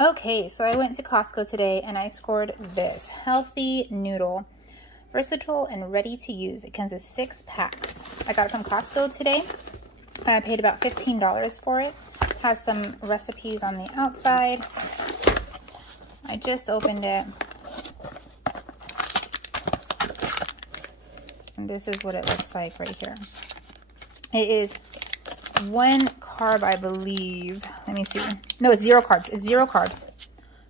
Okay, so I went to Costco today and I scored this healthy noodle. Versatile and ready to use. It comes with 6 packs. I got it from Costco today. I paid about $15 for it. Has some recipes on the outside. I just opened it. And this is what it looks like right here. It is 1 carb, I believe. Let me see. No, it's 0 carbs. It's 0 carbs. I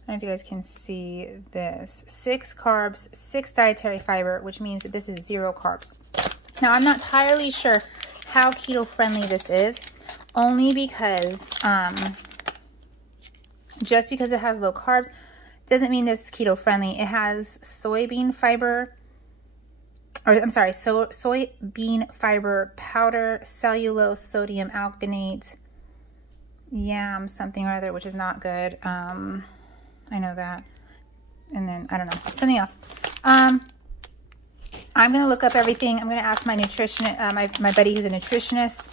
don't know if you guys can see this. 6 carbs, 6 dietary fiber, which means that this is 0 carbs. Now, I'm not entirely sure how keto friendly this is, only because just because it has low carbs doesn't mean this is keto friendly. It has soybean fiber, or I'm sorry, soybean fiber powder, cellulose, sodium alginate, something or other, which is not good. I know that. And then, I don't know, something else. I'm going to look up everything. I'm going to ask my nutritionist, my buddy who's a nutritionist,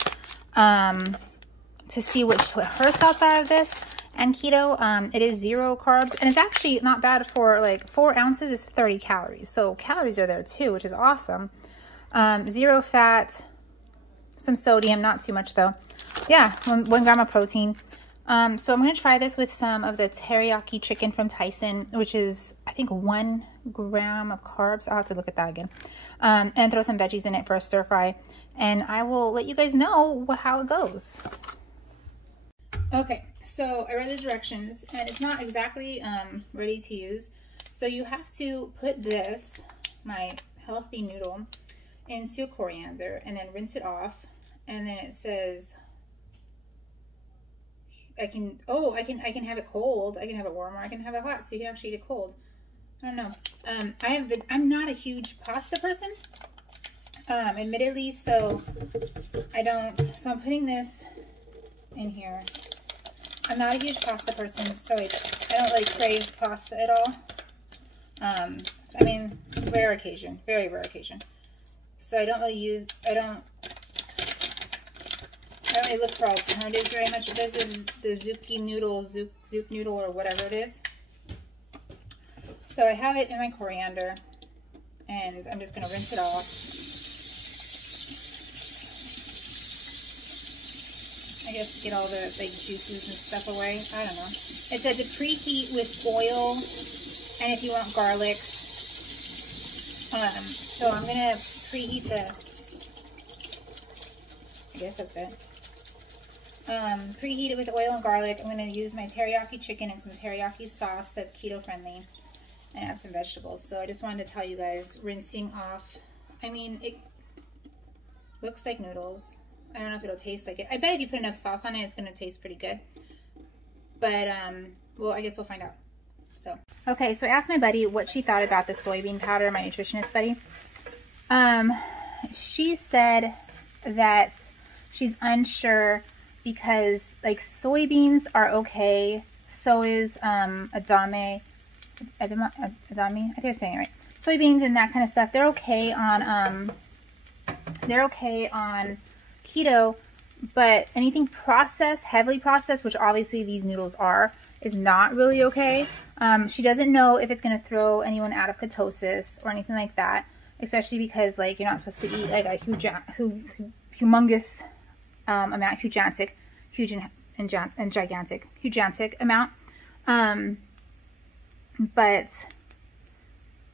to see what her thoughts are of this. And keto, it is 0 carbs. And it's actually not bad for, like, 4 ounces is 30 calories. So calories are there too, which is awesome. 0 fat, some sodium, not too much though. Yeah, 1 gram of protein. So I'm going to try this with some of the teriyaki chicken from Tyson, which is, I think, 1 gram of carbs. I'll have to look at that again. And throw some veggies in it for a stir fry. And I will let you guys know how it goes. Okay, so I read the directions, and it's not exactly ready to use. So you have to put this, my healthy noodle, into coriander, and then rinse it off. And then it says... I can have it cold. I can have it warm, or I can have it hot, so you can actually eat it cold. I don't know. I'm not a huge pasta person, admittedly, so I'm putting this in here. I'm not a huge pasta person, so I don't like crave pasta at all. I mean, rare occasion, very rare occasion. So I don't really look for alternatives very much. This is the zucchini noodle, zouk noodle, or whatever it is. So I have it in my coriander, and I'm just going to rinse it off. I guess to get all the juices and stuff away. I don't know. It said to preheat with oil, and if you want garlic. So I'm going to preheat I guess that's it. Preheat it with oil and garlic. I'm going to use my teriyaki chicken and some teriyaki sauce that's keto friendly, and add some vegetables. So I just wanted to tell you guys, rinsing off. I mean, it looks like noodles. I don't know if it'll taste like it. I bet if you put enough sauce on it, it's going to taste pretty good. But, well, I guess we'll find out. So, okay, so I asked my buddy what she thought about the soybean powder, my nutritionist buddy. She said that she's unsure because, like, soybeans are okay. So is edamame. I think I'm saying it right. Soybeans and that kind of stuff. They're okay on keto, but anything processed, heavily processed, which obviously these noodles are, is not really okay. She doesn't know if it's going to throw anyone out of ketosis or anything like that, especially because, like, you're not supposed to eat like a humongous amount, gigantic amount. But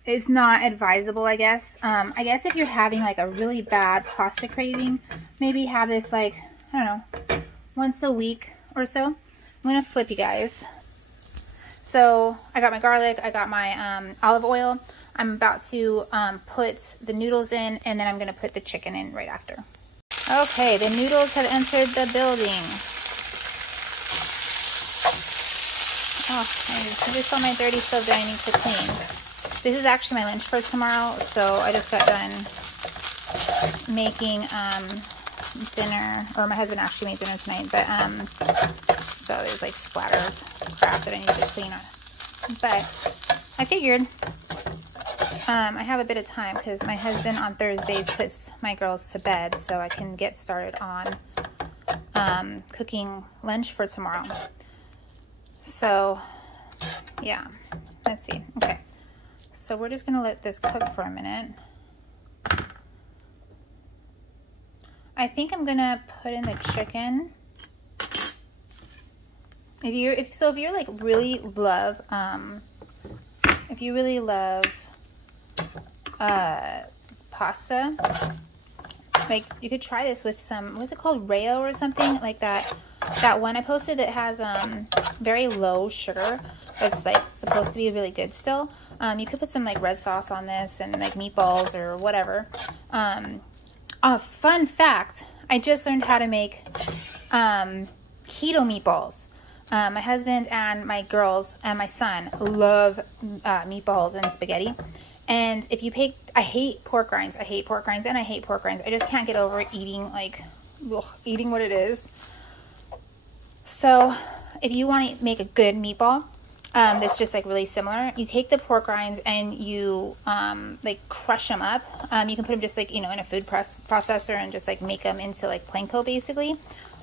it's not advisable, I guess. I guess if you're having like a really bad pasta craving, maybe have this, like, I don't know, once a week or so. I'm gonna flip you guys. So I got my garlic, I got my olive oil. I'm about to put the noodles in, and then I'm gonna put the chicken in right after. Okay, the noodles have entered the building. Oh, I just saw my dirty stove that I need to clean. This is actually my lunch for tomorrow, so I just got done making dinner, or my husband actually made dinner tonight, but so there's like splatter of crap that I need to clean up. But I figured I have a bit of time because my husband on Thursdays puts my girls to bed, so I can get started on cooking lunch for tomorrow. So Yeah. Let's see. Okay. So we're just going to let this cook for a minute. I think I'm going to put in the chicken. If you like really love, if you really love pasta, like you could try this with some, what's it called, Rayo or something like that. That one I posted that has very low sugar. That's like supposed to be really good still. You could put some like red sauce on this and like meatballs or whatever. Fun fact, I just learned how to make keto meatballs. My husband and my girls and my son love meatballs and spaghetti. And if you pick, I hate pork rinds. I hate pork rinds and I hate pork rinds. I just can't get over eating like, eating what it is. So if you want to make a good meatball that's just like really similar, you take the pork rinds and you like crush them up. You can put them just like, you know, in a food processor and just like make them into like panko basically.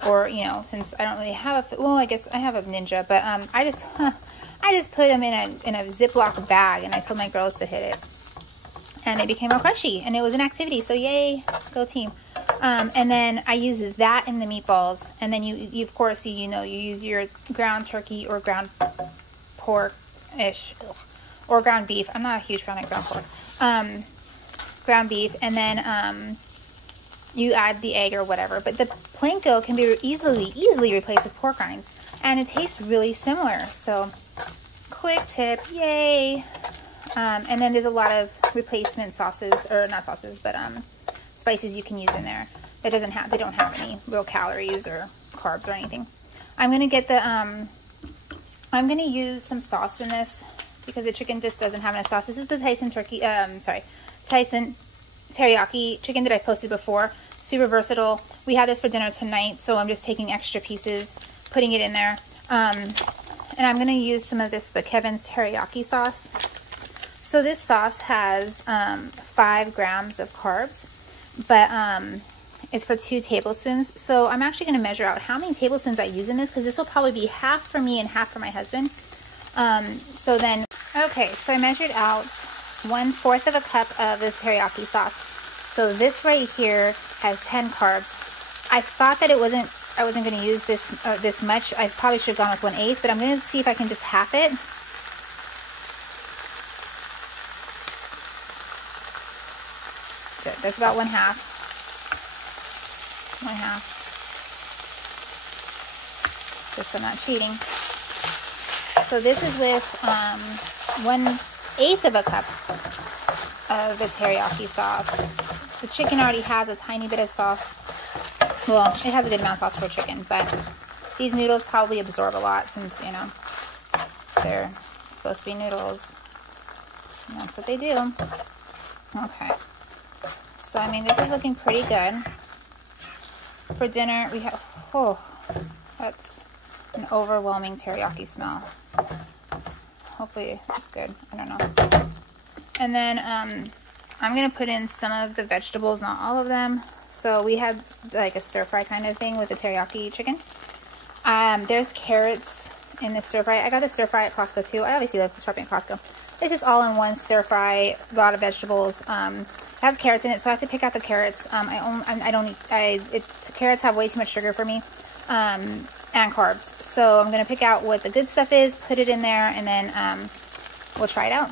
Or, you know, since I don't really have a, well, I guess I have a Ninja, but I just put them in a Ziploc bag and I told my girls to hit it. And they became all crunchy and it was an activity. So yay, go team. And then I use that in the meatballs. And then you of course, you know, you use your ground turkey or ground pork-ish or ground beef. I'm not a huge fan of ground pork. Ground beef. And then you add the egg or whatever, but the panko can be easily replaced with pork rinds, and it tastes really similar. So, quick tip, yay! And then there's a lot of replacement sauces, or not sauces, but spices you can use in there. That doesn't have, they don't have any real calories or carbs or anything. I'm gonna get the, I'm gonna use some sauce in this because the chicken just doesn't have enough sauce. This is the Tyson Tyson teriyaki chicken that I posted before. Super versatile. We had this for dinner tonight, so I'm just taking extra pieces, putting it in there. And I'm going to use some of this, the Kevin's teriyaki sauce. So this sauce has 5 grams of carbs, but it's for 2 tablespoons. So I'm actually going to measure out how many tablespoons I use in this, because this will probably be half for me and half for my husband. So then, okay, so I measured out 1/4 of a cup of this teriyaki sauce. So this right here has 10 carbs. I thought that I wasn't going to use this this much. I probably should have gone with 1/8, but I'm going to see if I can just half it. Good. That's about 1/2. 1/2. Just so I'm not cheating. So this is with 1/8 of a cup of the teriyaki sauce. The chicken already has a tiny bit of sauce. Well, it has a good amount of sauce for chicken, but these noodles probably absorb a lot since, you know, they're supposed to be noodles. And that's what they do. Okay. So, I mean, this is looking pretty good. For dinner, we have, oh, that's an overwhelming teriyaki smell. Hopefully it's good. I don't know. And then I'm going to put in some of the vegetables, not all of them. So we had like a stir fry kind of thing with the teriyaki chicken. There's carrots in the stir fry. I got the stir fry at Costco too. I obviously like shopping at Costco. It's just all in one stir fry, a lot of vegetables. It has carrots in it, so I have to pick out the carrots. Carrots have way too much sugar for me. And carbs. So I'm going to pick out what the good stuff is, put it in there, and then we'll try it out.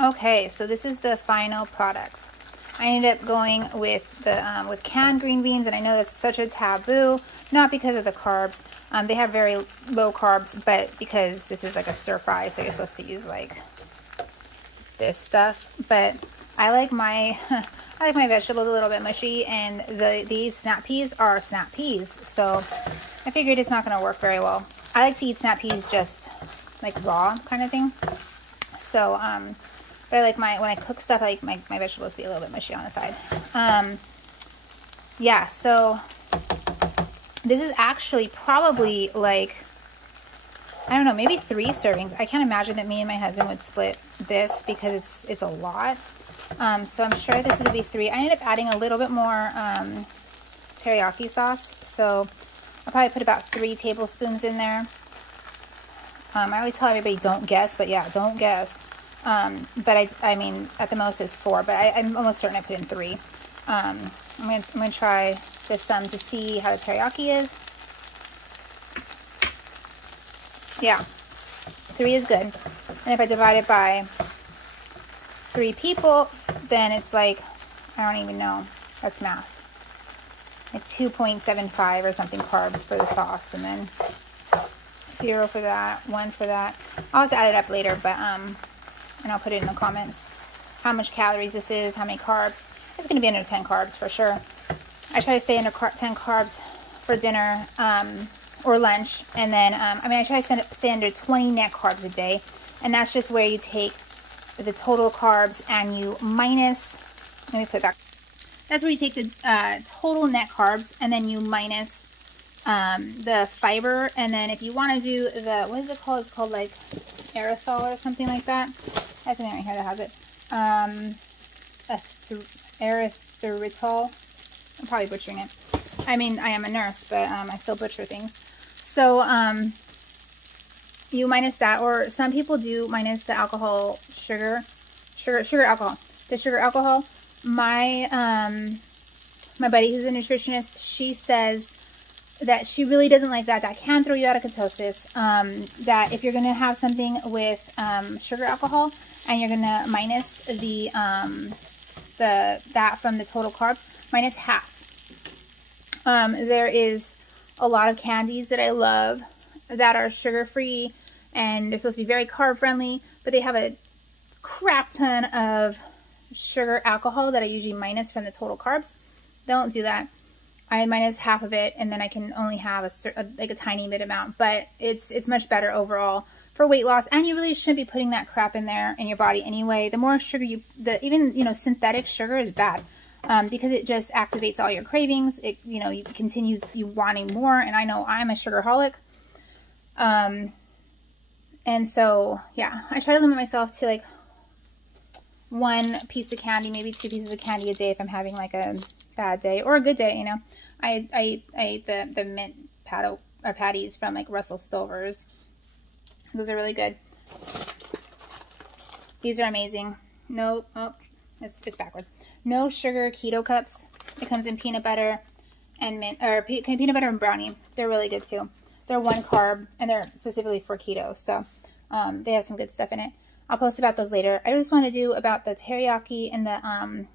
Okay, so this is the final product. I ended up going with the with canned green beans, and I know that's such a taboo, not because of the carbs. They have very low carbs, but because this is like a stir fry, so you're supposed to use like this stuff. But I like my I like my vegetables a little bit mushy, and these snap peas are snap peas, so I figured it's not going to work very well. I like to eat snap peas just like raw kind of thing. So but I like when I cook stuff, I like my vegetables to be a little bit mushy on the side. Yeah, so this is actually probably like, I don't know, maybe 3 servings. I can't imagine that me and my husband would split this because it's a lot. So I'm sure this is gonna be 3. I ended up adding a little bit more teriyaki sauce, so I'll probably put about 3 tablespoons in there. I always tell everybody don't guess, but yeah, don't guess. But I mean, at the most it's 4, but I'm almost certain I put in 3. I'm gonna try this some to see how the teriyaki is. Yeah, 3 is good. And if I divide it by 3 people, then it's like, I don't even know. That's math. Like 2.75 or something carbs for the sauce, and then 0 for that, 1 for that. I'll have to add it up later, but and I'll put it in the comments how much calories this is, how many carbs. It's going to be under 10 carbs for sure. I try to stay under 10 carbs for dinner or lunch, and then I try to stay under 20 net carbs a day, and that's just where you take the total carbs and you minus. Let me put it back. That's where you take the total net carbs and then you minus the fiber, and then if you want to do the, what is it called? It's called like erythritol or something like that. I have something right here that has it. Erythritol. I'm probably butchering it. I mean, I am a nurse, but I still butcher things. So you minus that, or some people do minus the alcohol, sugar alcohol. The sugar alcohol. My buddy who's a nutritionist, she says that she really doesn't like that. That can throw you out of ketosis. That if you're going to have something with sugar alcohol and you're going to minus that from the total carbs, minus half. There is a lot of candies that I love that are sugar-free, and they're supposed to be very carb-friendly, but they have a crap ton of sugar alcohol that I usually minus from the total carbs. Don't do that. I minus half of it, and then I can only have a tiny bit amount, but it's much better overall for weight loss. And you really shouldn't be putting that crap in there in your body anyway. The more sugar even synthetic sugar is bad, because it just activates all your cravings. It you continues you wanting more, and I know I'm a sugarholic. And so yeah, I try to limit myself to like 1 piece of candy, maybe 2 pieces of candy a day if I'm having like a bad day or a good day. I ate the mint patties from like Russell Stover's. Those are really good. These are amazing. No, oh, it's backwards. No sugar keto cups. It comes in peanut butter and mint, or peanut butter and brownie. They're really good too. They're 1 carb, and they're specifically for keto. So they have some good stuff in it. I'll post about those later. I just want to do about the teriyaki and the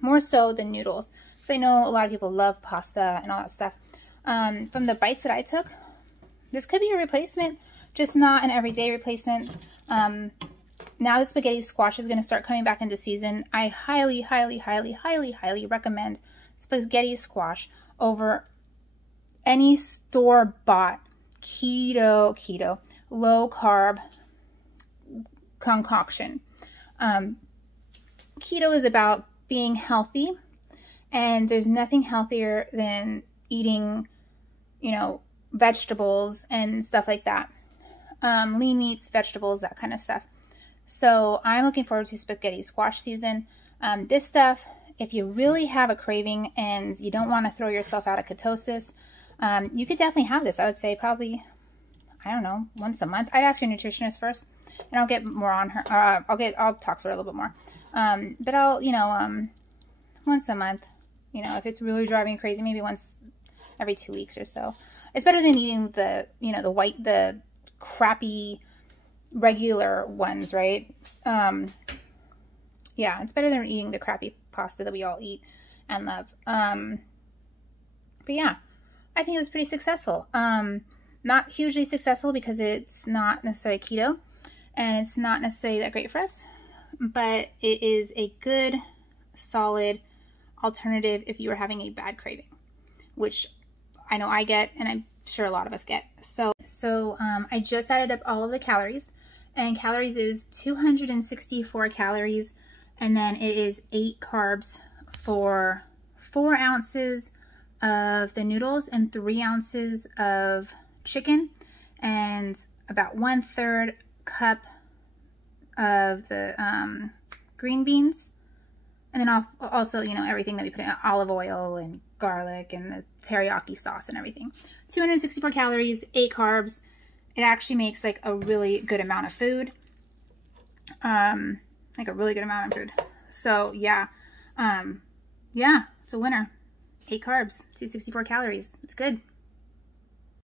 more so the noodles, because I know a lot of people love pasta and all that stuff. From the bites that I took, this could be a replacement, just not an everyday replacement. Now the spaghetti squash is going to start coming back into season. I highly, highly, highly, highly, highly recommend spaghetti squash over any store-bought keto, low-carb concoction. Keto is about being healthy, and there's nothing healthier than eating, vegetables and stuff like that. Lean meats, vegetables, that kind of stuff. So I'm looking forward to spaghetti squash season. This stuff, if you really have a craving and you don't want to throw yourself out of ketosis, you could definitely have this. I would say probably, I don't know, once a month. I'd ask your nutritionist first, and I'll get more on her. I'll talk to her a little bit more. But I'll, once a month, if it's really driving you crazy, maybe once every 2 weeks or so. It's better than eating the crappy regular ones, right? Yeah, it's better than eating the crappy pasta that we all eat and love. But yeah, I think it was pretty successful. Not hugely successful because it's not necessarily keto and it's not necessarily that great for us, but it is a good, solid alternative if you are having a bad craving, which I know I get, and I'm sure a lot of us get. So I just added up all of the calories, and calories is 264 calories, and then it is 8 carbs for 4 ounces of the noodles and 3 ounces of chicken, and about 1/3 cup of the green beans, and then also everything that we put in, olive oil and garlic and the teriyaki sauce and everything. 264 calories, 8 carbs, it actually makes like a really good amount of food. Like a really good amount of food. So yeah, yeah, it's a winner. 8 carbs, 264 calories. It's good.